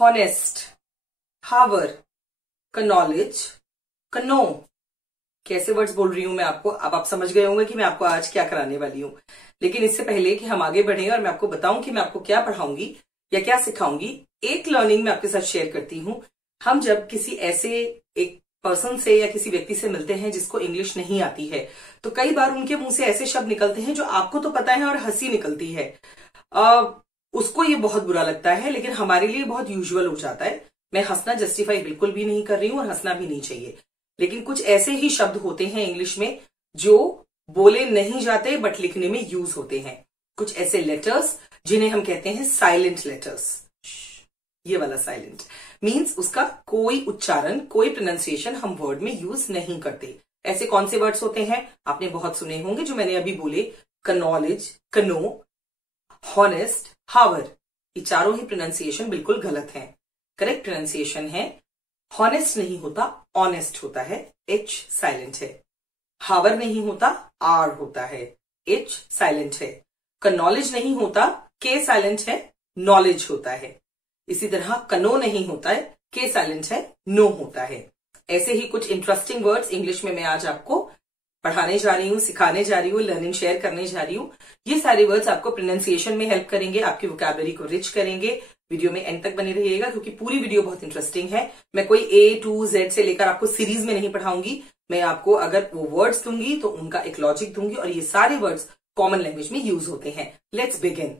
Honest, हावर, कनॉलेज, कनो। कैसे words बोल रही हूं मैं आपको, अब आप समझ गए होंगे कि मैं आपको आज क्या कराने वाली हूं। लेकिन इससे पहले कि हम आगे बढ़े और मैं आपको बताऊं कि मैं आपको क्या पढ़ाऊंगी या क्या सिखाऊंगी, एक लर्निंग मैं आपके साथ शेयर करती हूं। हम जब किसी ऐसे एक पर्सन से या किसी व्यक्ति से मिलते हैं जिसको इंग्लिश नहीं आती है, तो कई बार उनके मुंह से ऐसे शब्द निकलते हैं जो आपको तो पता है और हंसी निकलती है। उसको ये बहुत बुरा लगता है, लेकिन हमारे लिए बहुत यूजुअल हो जाता है। मैं हंसना जस्टिफाई बिल्कुल भी नहीं कर रही हूं और हंसना भी नहीं चाहिए, लेकिन कुछ ऐसे ही शब्द होते हैं इंग्लिश में जो बोले नहीं जाते बट लिखने में यूज होते हैं। कुछ ऐसे लेटर्स जिन्हें हम कहते हैं साइलेंट लेटर्स। ये वाला साइलेंट मीन्स उसका कोई उच्चारण, कोई प्रोनाउंसिएशन हम वर्ड में यूज नहीं करते। ऐसे कौन से वर्ड्स होते हैं, आपने बहुत सुने होंगे जो मैंने अभी बोले, कनॉलेज, कनो, हॉनेस्ट, हावर। ये चारों ही प्रोनाउंसिएशन बिल्कुल गलत है। करेक्ट प्रोनाउंसिएशन है हॉनेस्ट नहीं होता, ऑनेस्ट होता है, एच साइलेंट है। हावर नहीं होता, आर होता है, एच साइलेंट है। कनॉलेज नहीं होता, के साइलेंट है, नॉलेज होता है। इसी तरह कनो नहीं होता है, के साइलेंट है, नो होता है। ऐसे ही कुछ इंटरेस्टिंग वर्ड्स इंग्लिश में मैं आज आपको पढ़ाने जा रही हूं, सिखाने जा रही हूं, लर्निंग शेयर करने जा रही हूं। ये सारे वर्ड्स आपको प्रोनाउंसिएशन में हेल्प करेंगे, आपकी वोकैबुलरी को रिच करेंगे। वीडियो में एंड तक बने रहिएगा क्योंकि पूरी वीडियो बहुत इंटरेस्टिंग है। मैं कोई A to Z से लेकर आपको सीरीज में नहीं पढ़ाऊंगी। मैं आपको अगर वो वर्ड्स दूंगी तो उनका एक लॉजिक दूंगी, और ये सारे वर्ड्स कॉमन लैंग्वेज में यूज होते हैं। Let's begin.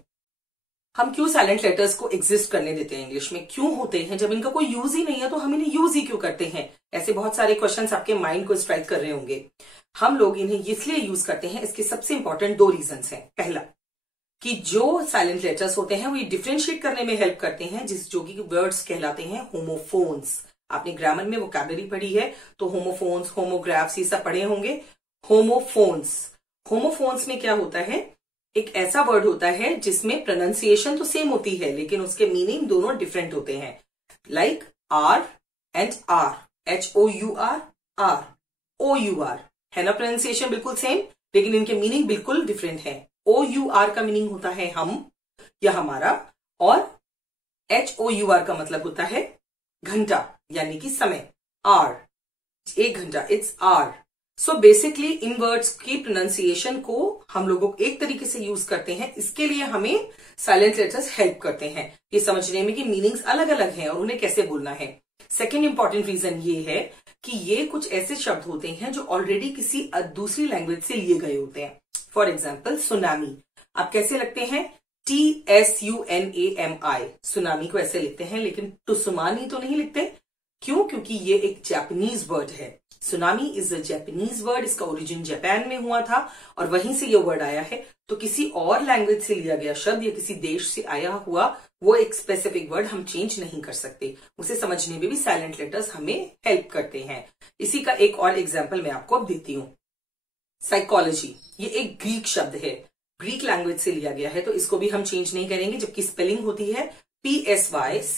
हम क्यों साइलेंट लेटर्स को एग्जिस्ट करने देते हैं इंग्लिश में, क्यों होते हैं? जब इनका कोई यूज ही नहीं है तो हम इन्हें यूज ही क्यों करते हैं? ऐसे बहुत सारे क्वेश्चंस आपके माइंड को स्ट्राइक कर रहे होंगे। हम लोग इन्हें इसलिए यूज करते हैं, इसके सबसे इंपॉर्टेंट 2 रीजंस हैं। पहला कि जो साइलेंट लेटर्स होते हैं वो ये डिफरेंशिएट करने में हेल्प करते हैं, जो कि वर्ड्स कहलाते हैं होमोफोन्स। आपने ग्रामर में वोकैबुलरी पढ़ी है तो होमोफोन्स, होमोग्राफ्स ये सब पढ़े होंगे। होमोफोन्स, होमोफोन्स में क्या होता है, एक ऐसा वर्ड होता है जिसमें प्रोनाउंसिएशन तो सेम होती है लेकिन उसके मीनिंग दोनों डिफरेंट होते हैं। Like hour and hour, HOUR, our, OUR है ना, प्रोनाउंसिएशन बिल्कुल सेम लेकिन इनके मीनिंग बिल्कुल डिफरेंट है। OUR का मीनिंग होता है हम या हमारा, और HOUR का मतलब होता है घंटा यानी कि समय। आर, 1 घंटा, it's hour. So basically in words की प्रोनाउंसिएशन को हम लोगों एक तरीके से यूज करते हैं। इसके लिए हमें साइलेंट लेटर्स हेल्प करते हैं ये समझने में कि मीनिंग्स अलग अलग हैं और उन्हें कैसे बोलना है। सेकेंड इंपॉर्टेंट रीजन ये है कि ये कुछ ऐसे शब्द होते हैं जो ऑलरेडी किसी दूसरी लैंग्वेज से लिए गए होते हैं। फॉर एग्जाम्पल सुनामी, आप कैसे लगते हैं? TSUNAMI, सुनामी को ऐसे लिखते हैं, लेकिन टुसुमानी तो नहीं लिखते। क्यों? क्योंकि ये एक जापानीज वर्ड है। Tsunami is a Japanese word, इसका ओरिजिन जापान में हुआ था और वहीं से ये वर्ड आया है। तो किसी और लैंग्वेज से लिया गया शब्द या किसी देश से आया हुआ वो एक स्पेसिफिक वर्ड हम चेंज नहीं कर सकते। उसे समझने में भी साइलेंट लेटर्स हमें हेल्प करते हैं। इसी का एक और एग्जाम्पल मैं आपको अब देती हूं। साइकोलॉजी, ये एक ग्रीक शब्द है, ग्रीक लैंग्वेज से लिया गया है, तो इसको भी हम चेंज नहीं करेंगे, जबकि स्पेलिंग होती है PSYCHOLOGY,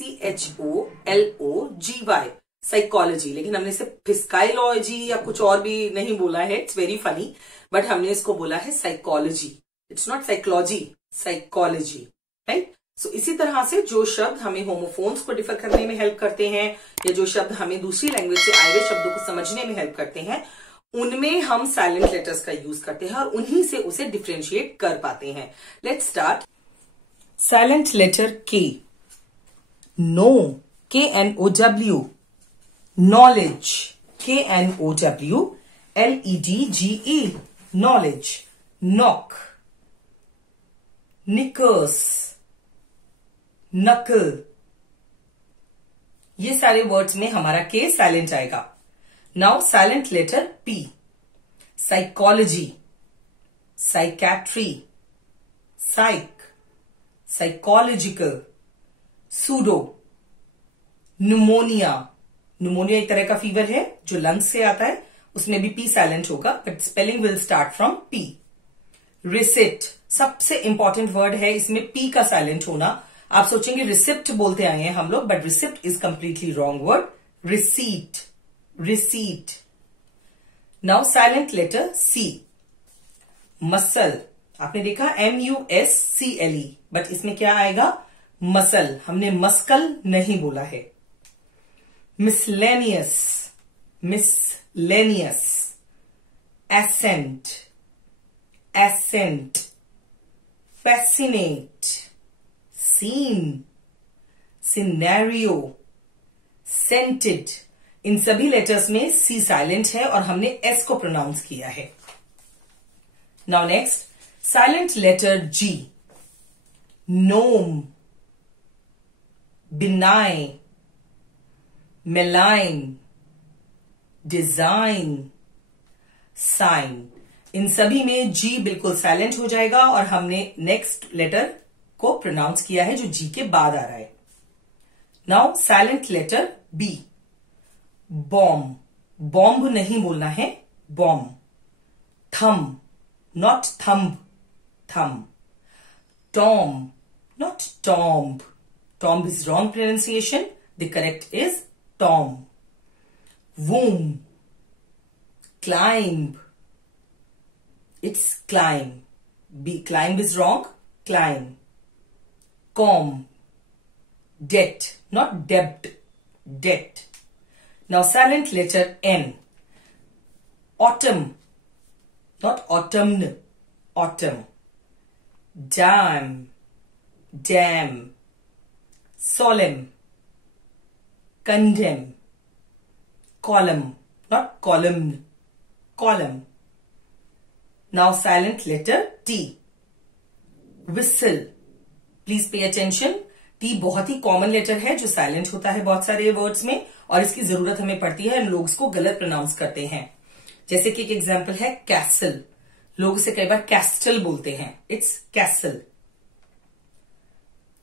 साइकोलॉजी। लेकिन हमने इसे फिस्काइलॉजी या कुछ और भी नहीं बोला है, इट्स वेरी फनी, बट हमने इसको बोला है psychology. It's not psychology, psychology, right. So इसी तरह से जो शब्द हमें होमोफोन्स को डिफर करने में हेल्प करते हैं या जो शब्द हमें दूसरी लैंग्वेज से आए हुए शब्दों को समझने में हेल्प करते हैं, उनमें हम साइलेंट लेटर्स का यूज करते हैं और उन्हीं से उसे डिफरेंशिएट कर पाते हैं। Let's start. Silent letter K, no, KNOW, knowledge, KNOWLEDGE, knowledge, knock, knickers, knuckle, ये सारे वर्ड्स में हमारा के साइलेंट आएगा। Now silent letter P, psychology, psychiatry, psych, psychological, pseudo, pneumonia, pneumonia एक तरह का फीवर है जो लंग्स से आता है, उसमें भी P साइलेंट होगा but spelling will start from P। Receipt सबसे इंपॉर्टेंट वर्ड है, इसमें P का साइलेंट होना। आप सोचेंगे रिसिप्ट बोलते आए हैं हम लोग, but receipt is completely wrong word, receipt, receipt. Now silent letter C, muscle, आपने देखा MUSCLE, बट इसमें क्या आएगा? मसल, हमने मस्कल नहीं बोला है। Miscellaneous, miscellaneous. Ascent, ascent. Fascinate, scene, scenario, scented. इन सभी लेटर्स में सी साइलेंट है और हमने एस को प्रोनाउंस किया है। नाउ नेक्स्ट, साइलेंट लेटर जी। नोम, बिनाई, मेलाइन, डिजाइन, साइन। इन सभी में जी बिल्कुल साइलेंट हो जाएगा और हमने नेक्स्ट लेटर को प्रोनाउंस किया है जो जी के बाद आ रहा है। Now silent letter B. Bomb, bomb नहीं बोलना है, bomb. Thumb, not thumb, thumb. Tom, not tomb. Tomb is wrong pronunciation. The correct is tomb. Womb, climb. It's climb. Climb is wrong. Climb. Comb, debt, not debt. Debt. Now silent letter N. Autumn, not autumn. Autumn. Dam, dam. Solemn, condemn. Column, not column. Column. Now silent letter T. Whistle. Please pay attention. T बहुत ही common letter है जो silent होता है बहुत सारे words में और इसकी जरूरत हमें पड़ती है। लोग इसको गलत प्रोनाउंस करते हैं। जैसे कि एक एग्जाम्पल है कैसल। लोग इसे कई बार कैस्टल बोलते हैं। It's castle.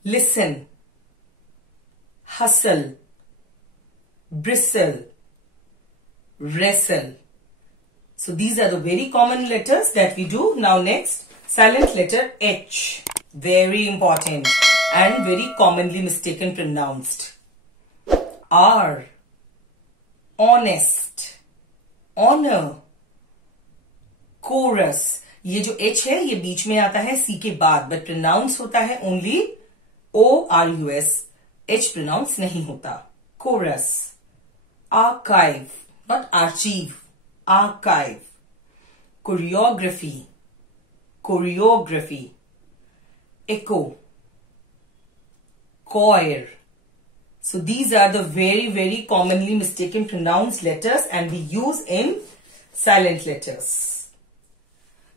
Listen, hustle, bristle, wrestle. So these are the very common letters that we do. Now next, silent letter H. Very important and very commonly mistaken pronounced. R, honest, honor, chorus. ये जो H है ये बीच में आता है C के बाद but pronounce होता है ओनली ORUS. H प्रोनाउंस नहीं होता. Chorus. Archive, not archive. Archive. Choreography, choreography. Echo, choir. So these are the very, very commonly mistaken pronounced letters and we use in silent letters.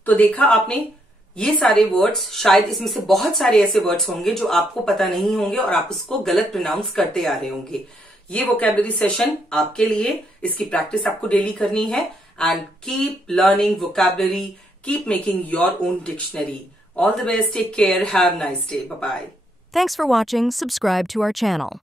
तो देखा आपने ये सारे words, शायद इसमें से बहुत सारे ऐसे वर्ड्स होंगे जो आपको पता नहीं होंगे और आप उसको गलत प्रोनाउंस करते आ रहे होंगे। ये वोकैबुलरी सेशन आपके लिए, इसकी प्रैक्टिस आपको डेली करनी है and keep learning vocabulary, keep making your own dictionary. All the best, take care, have nice day, bye bye. Thanks for watching. Subscribe to our channel.